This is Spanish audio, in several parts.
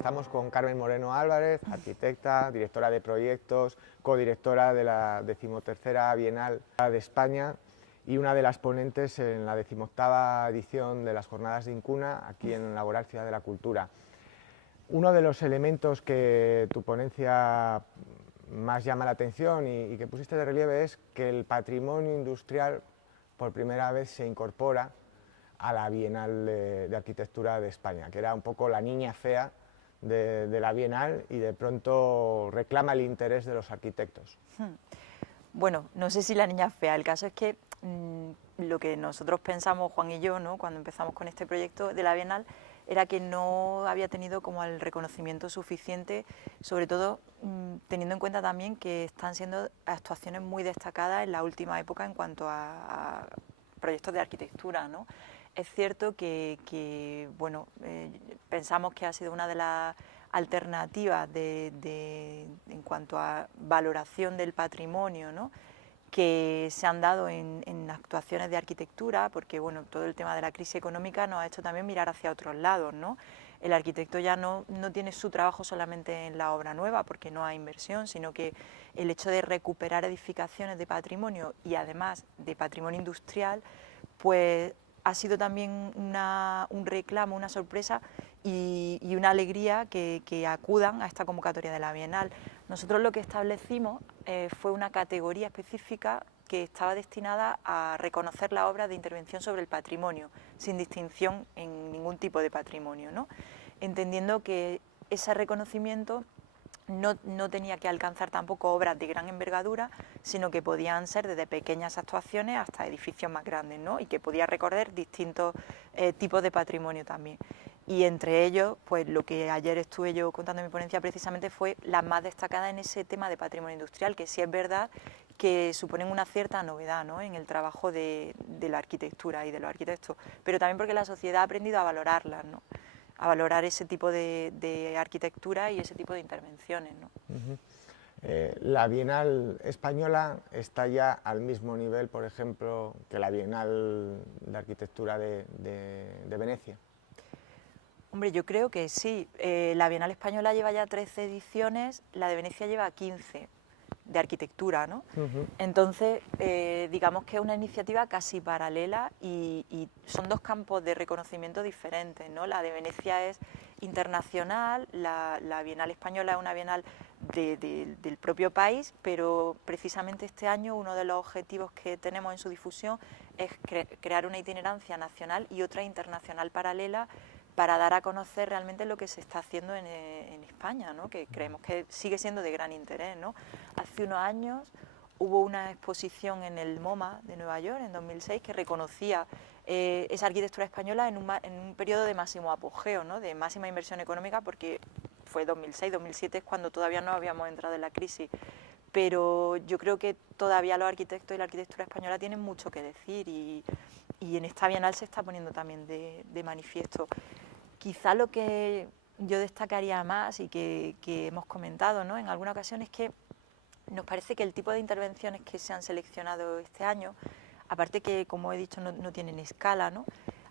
Estamos con Carmen Moreno Álvarez, arquitecta, directora de proyectos, codirectora de la 13ª Bienal de España y una de las ponentes en la 18ª edición de las Jornadas de Incuna, aquí en Laboral Ciudad de la Cultura. Uno de los elementos que tu ponencia más llama la atención y que pusiste de relieve es que el patrimonio industrial por primera vez se incorpora a la Bienal de Arquitectura de España, que era un poco la niña fea de la Bienal y de pronto reclama el interés de los arquitectos. Bueno, no sé si la niña fea, el caso es que lo que nosotros pensamos, Juan y yo, ¿no?, cuando empezamos con este proyecto de la Bienal, era que no había tenido como el reconocimiento suficiente, sobre todo teniendo en cuenta también que están siendo actuaciones muy destacadas en la última época en cuanto a proyectos de arquitectura, ¿no? Es cierto que bueno, pensamos que ha sido una de las alternativas en cuanto a valoración del patrimonio, ¿no?, que se han dado en actuaciones de arquitectura, porque bueno, todo el tema de la crisis económica nos ha hecho también mirar hacia otros lados, ¿no? El arquitecto ya no tiene su trabajo solamente en la obra nueva, porque no hay inversión, sino que el hecho de recuperar edificaciones de patrimonio y además de patrimonio industrial, pues ha sido también un reclamo, una sorpresa y una alegría que acudan a esta convocatoria de la Bienal. Nosotros lo que establecimos fue una categoría específica que estaba destinada a reconocer la obra de intervención sobre el patrimonio, sin distinción en ningún tipo de patrimonio, ¿no?, entendiendo que ese reconocimiento no tenía que alcanzar tampoco obras de gran envergadura, sino que podían ser desde pequeñas actuaciones hasta edificios más grandes, ¿no?, y que podía recorrer distintos tipos de patrimonio también. Y entre ellos, pues lo que ayer estuve yo contando en mi ponencia precisamente fue la más destacada en ese tema de patrimonio industrial, que sí es verdad que suponen una cierta novedad, ¿no?, en el trabajo de la arquitectura y de los arquitectos, pero también porque la sociedad ha aprendido a valorarlas, ¿no?, a valorar ese tipo de arquitectura y ese tipo de intervenciones, ¿no? La Bienal española está ya al mismo nivel, por ejemplo, que la Bienal de Arquitectura de Venecia. Hombre, yo creo que sí. La Bienal española lleva ya 13 ediciones, la de Venecia lleva 15 de arquitectura, ¿no? Entonces, digamos que es una iniciativa casi paralela y son dos campos de reconocimiento diferentes, ¿no? La de Venecia es internacional, la Bienal española es una bienal del propio país, pero precisamente este año uno de los objetivos que tenemos en su difusión es crear una itinerancia nacional y otra internacional paralela para dar a conocer realmente lo que se está haciendo en España, ¿no?, que creemos que sigue siendo de gran interés, ¿no? Hace unos años hubo una exposición en el MoMA de Nueva York, en 2006, que reconocía esa arquitectura española en un periodo de máximo apogeo, ¿no?, de máxima inversión económica, porque fue 2006-2007 es cuando todavía no habíamos entrado en la crisis. Pero yo creo que todavía los arquitectos y la arquitectura española tienen mucho que decir y en esta Bienal se está poniendo también de manifiesto. Quizá lo que yo destacaría más y que hemos comentado, ¿no?, en alguna ocasión, es que nos parece que el tipo de intervenciones que se han seleccionado este año, aparte que, como he dicho, no tienen escala, ¿no?,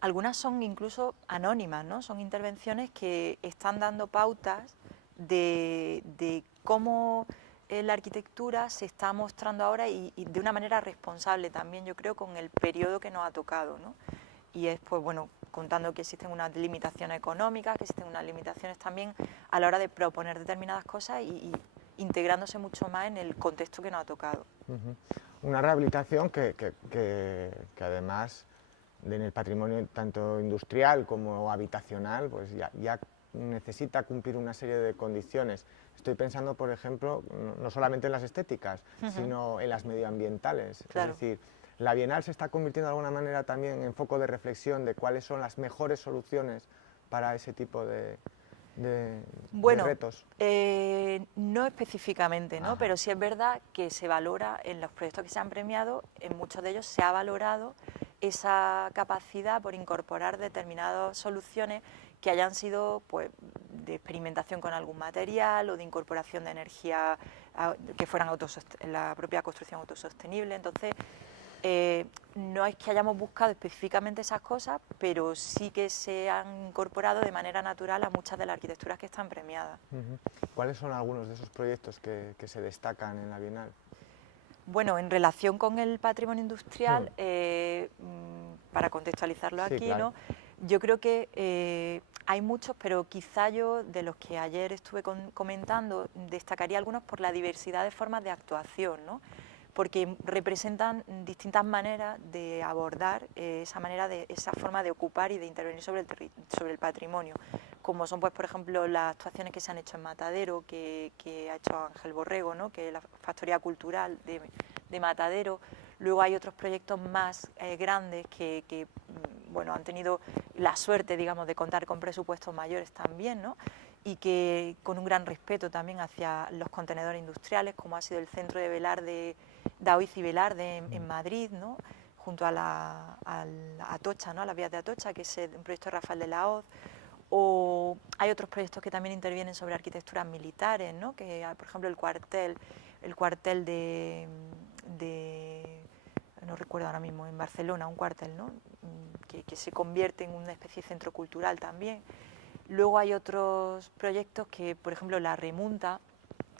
algunas son incluso anónimas, ¿no?, son intervenciones que están dando pautas de cómo la arquitectura se está mostrando ahora y de una manera responsable también, yo creo, con el periodo que nos ha tocado, ¿no? Y es, pues bueno, contando que existen unas limitaciones económicas, que existen unas limitaciones también a la hora de proponer determinadas cosas y integrándose mucho más en el contexto que nos ha tocado. Una rehabilitación que además en el patrimonio tanto industrial como habitacional, pues ya necesita cumplir una serie de condiciones. Estoy pensando, por ejemplo, no solamente en las estéticas, sino en las medioambientales. Claro. Es decir, la Bienal se está convirtiendo de alguna manera también en foco de reflexión de cuáles son las mejores soluciones para ese tipo de retos. No específicamente, ¿no? Pero sí es verdad que se valora en los proyectos que se han premiado, en muchos de ellos se ha valorado esa capacidad por incorporar determinadas soluciones que hayan sido, pues, de experimentación con algún material o de incorporación de energía que fueran la propia construcción autosostenible. Entonces, no es que hayamos buscado específicamente esas cosas, pero sí que se han incorporado de manera natural a muchas de las arquitecturas que están premiadas. ¿Cuáles son algunos de esos proyectos que se destacan en la Bienal? Bueno, en relación con el patrimonio industrial, para contextualizarlo Sí, aquí, claro. ¿no? Yo creo que hay muchos, pero quizá yo, de los que ayer estuve comentando, destacaría algunos por la diversidad de formas de actuación, ¿no? Porque representan distintas maneras de abordar esa forma de ocupar y de intervenir sobre el patrimonio, como son, pues, por ejemplo, las actuaciones que se han hecho en Matadero, que ha hecho Ángel Borrego, ¿no? Que es la factoría cultural de Matadero. Luego hay otros proyectos más grandes que bueno, han tenido la suerte, digamos, de contar con presupuestos mayores también, ¿no? Y que con un gran respeto también hacia los contenedores industriales, como ha sido el Centro de Velarde, Daoiz y Velarde en Madrid, ¿no? Junto a Atocha, ¿no? A las vías de Atocha, que es un proyecto de Rafael de la Hoz. O hay otros proyectos que también intervienen sobre arquitecturas militares, ¿no? Que, por ejemplo, el cuartel de no recuerdo ahora mismo, en Barcelona, un cuartel, ¿no? que se convierte en una especie de centro cultural también. Luego hay otros proyectos que, por ejemplo, La Remunta,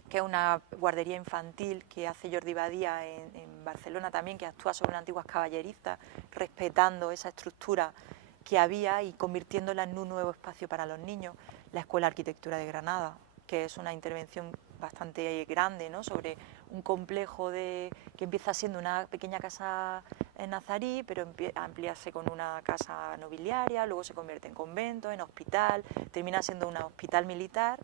que es una guardería infantil que hace Jordi Badía en Barcelona también, que actúa sobre unas antiguas caballerizas, respetando esa estructura que había y convirtiéndola en un nuevo espacio para los niños. La Escuela de Arquitectura de Granada, que es una intervención bastante grande, ¿no? Sobre un complejo que empieza siendo una pequeña casa en nazarí, pero a ampliarse con una casa nobiliaria, luego se convierte en convento, en hospital, termina siendo un hospital militar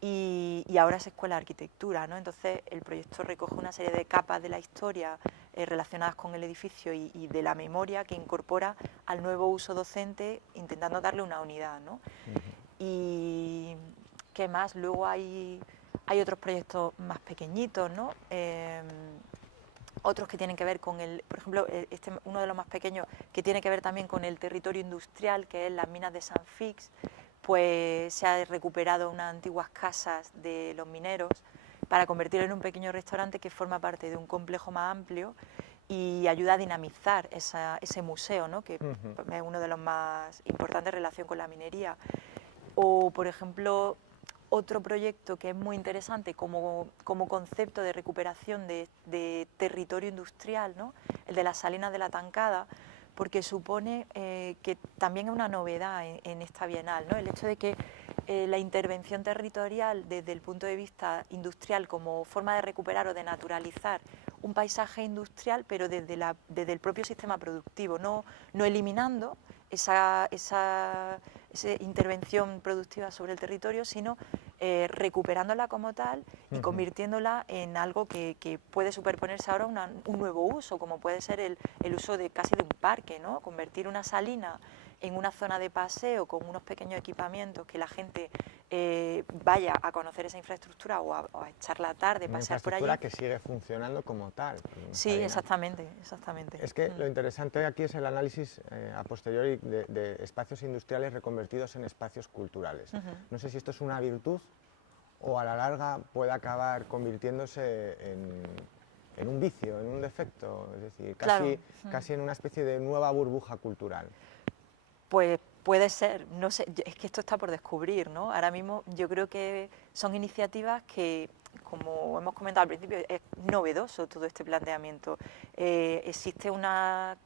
y ahora es Escuela de Arquitectura, ¿no? Entonces el proyecto recoge una serie de capas de la historia relacionadas con el edificio y de la memoria que incorpora al nuevo uso docente, intentando darle una unidad, ¿no? Y ¿qué más? Luego hay otros proyectos más pequeñitos, ¿no? Otros que tienen que ver con por ejemplo, uno de los más pequeños, que tiene que ver también con el territorio industrial, que es las minas de San Fix, pues se ha recuperado unas antiguas casas de los mineros para convertirlo en un pequeño restaurante que forma parte de un complejo más amplio y ayuda a dinamizar ese museo, ¿no? Que es uno de los más importantes en relación con la minería. O, por ejemplo, otro proyecto que es muy interesante como concepto de recuperación de territorio industrial, ¿no? El de las Salinas de la Tancada, porque supone que también es una novedad en esta Bienal, ¿no? El hecho de que la intervención territorial desde el punto de vista industrial como forma de recuperar o de naturalizar un paisaje industrial, pero desde el propio sistema productivo, no eliminando esa intervención productiva sobre el territorio, sino recuperándola como tal y convirtiéndola en algo que puede superponerse ahora a un nuevo uso, como puede ser el uso casi de un parque, ¿no? Convertir una salina en una zona de paseo con unos pequeños equipamientos que la gente vaya a conocer esa infraestructura o a echar la tarde, Una pasear por allí. infraestructura que sigue funcionando como tal. Sí, exactamente. Es que lo interesante aquí es el análisis a posteriori de espacios industriales reconvertidos en espacios culturales. No sé si esto es una virtud o a la larga puede acabar convirtiéndose en un vicio, en un defecto, es decir, casi en una especie de nueva burbuja cultural. Pues puede ser, no sé, es que esto está por descubrir, ¿no? Ahora mismo yo creo que son iniciativas que, como hemos comentado al principio, es novedoso todo este planteamiento. Existe una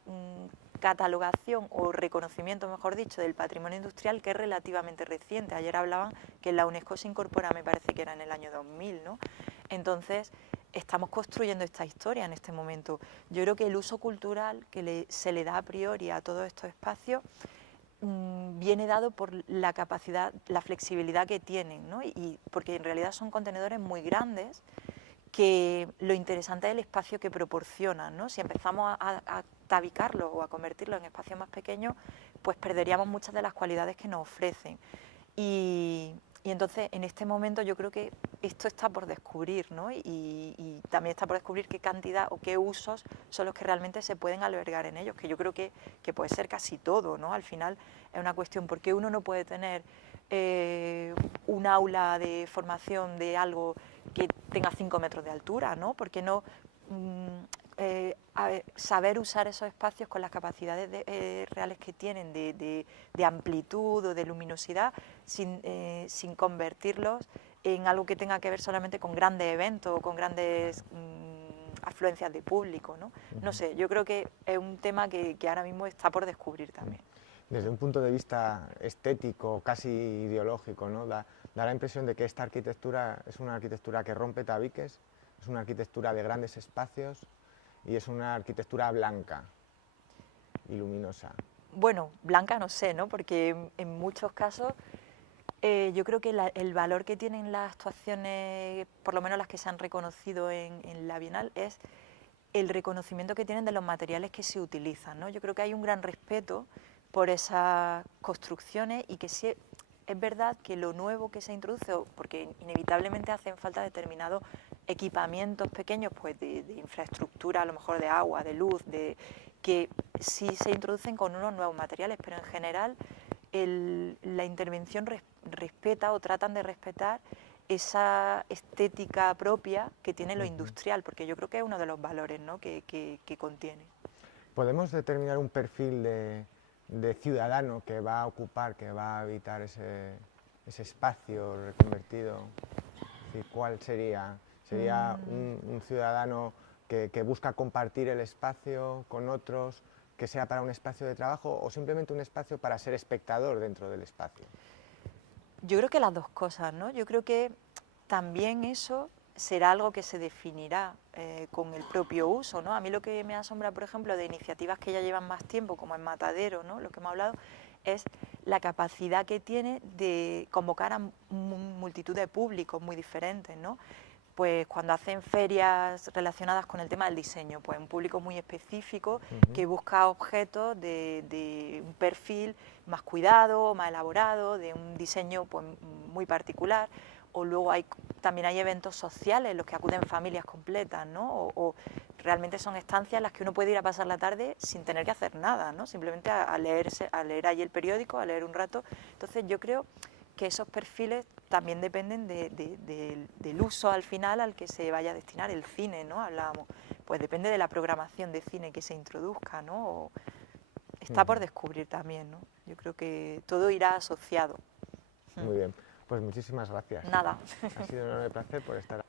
catalogación o reconocimiento, mejor dicho, del patrimonio industrial que es relativamente reciente. Ayer hablaban que la UNESCO se incorpora, me parece que era en el año 2000, ¿no? Entonces, estamos construyendo esta historia en este momento. Yo creo que el uso cultural que se le da a priori a todos estos espacios viene dado por la capacidad, la flexibilidad que tienen, ¿no? Y porque en realidad son contenedores muy grandes, que lo interesante es el espacio que proporcionan, ¿no? Si empezamos a tabicarlo o a convertirlo en espacios más pequeños, pues perderíamos muchas de las cualidades que nos ofrecen. Y entonces, en este momento yo creo que esto está por descubrir, ¿no? Y también está por descubrir qué cantidad o qué usos son los que realmente se pueden albergar en ellos, que yo creo que puede ser casi todo, ¿no? Al final es una cuestión, ¿por qué uno no puede tener un aula de formación de algo que tenga 5 metros de altura, ¿no? ¿Por qué no saber usar esos espacios con las capacidades reales que tienen de amplitud o de luminosidad sin convertirlos en algo que tenga que ver solamente con grandes eventos o con grandes afluencias de público, ¿no? No sé, yo creo que es un tema que ahora mismo está por descubrir también. Desde un punto de vista estético, casi ideológico, ¿no? Da la impresión de que esta arquitectura es una arquitectura que rompe tabiques, es una arquitectura de grandes espacios y es una arquitectura blanca y luminosa. Bueno, blanca no sé, ¿no? Porque en muchos casos yo creo que el valor que tienen las actuaciones, por lo menos las que se han reconocido en la Bienal, es el reconocimiento que tienen de los materiales que se utilizan, ¿no? Yo creo que hay un gran respeto por esas construcciones y que sí es verdad que lo nuevo que se introduce, porque inevitablemente hacen falta determinados equipamientos pequeños, pues de infraestructura, a lo mejor de agua, de luz, que sí se introducen con unos nuevos materiales, pero en general la intervención respeta o tratan de respetar esa estética propia que tiene lo industrial, porque yo creo que es uno de los valores, ¿no?, que contiene. ¿Podemos determinar un perfil de ciudadano que va a ocupar, que va a habitar ese espacio reconvertido? Es decir, ¿cuál sería? ¿Sería un ciudadano que busca compartir el espacio con otros, que sea para un espacio de trabajo o simplemente un espacio para ser espectador dentro del espacio? Yo creo que las dos cosas, ¿no? Yo creo que también eso será algo que se definirá con el propio uso, ¿no? A mí lo que me asombra, por ejemplo, de iniciativas que ya llevan más tiempo, como en Matadero, ¿no?, lo que hemos hablado, es la capacidad que tiene de convocar a multitud de públicos muy diferentes, ¿no? Pues cuando hacen ferias relacionadas con el tema del diseño, pues un público muy específico que busca objetos de un perfil más cuidado, más elaborado, de un diseño pues muy particular. O luego también hay eventos sociales en los que acuden familias completas, ¿no? O realmente son estancias en las que uno puede ir a pasar la tarde sin tener que hacer nada, ¿no? Simplemente a leer ahí el periódico, a leer un rato. Entonces yo creo que esos perfiles también dependen del uso al final al que se vaya a destinar el cine, ¿no? Hablábamos, pues depende de la programación de cine que se introduzca, ¿no? Está por descubrir también, ¿no? Yo creo que todo irá asociado. Muy bien, pues muchísimas gracias. Nada. Ha sido un enorme placer por estar aquí.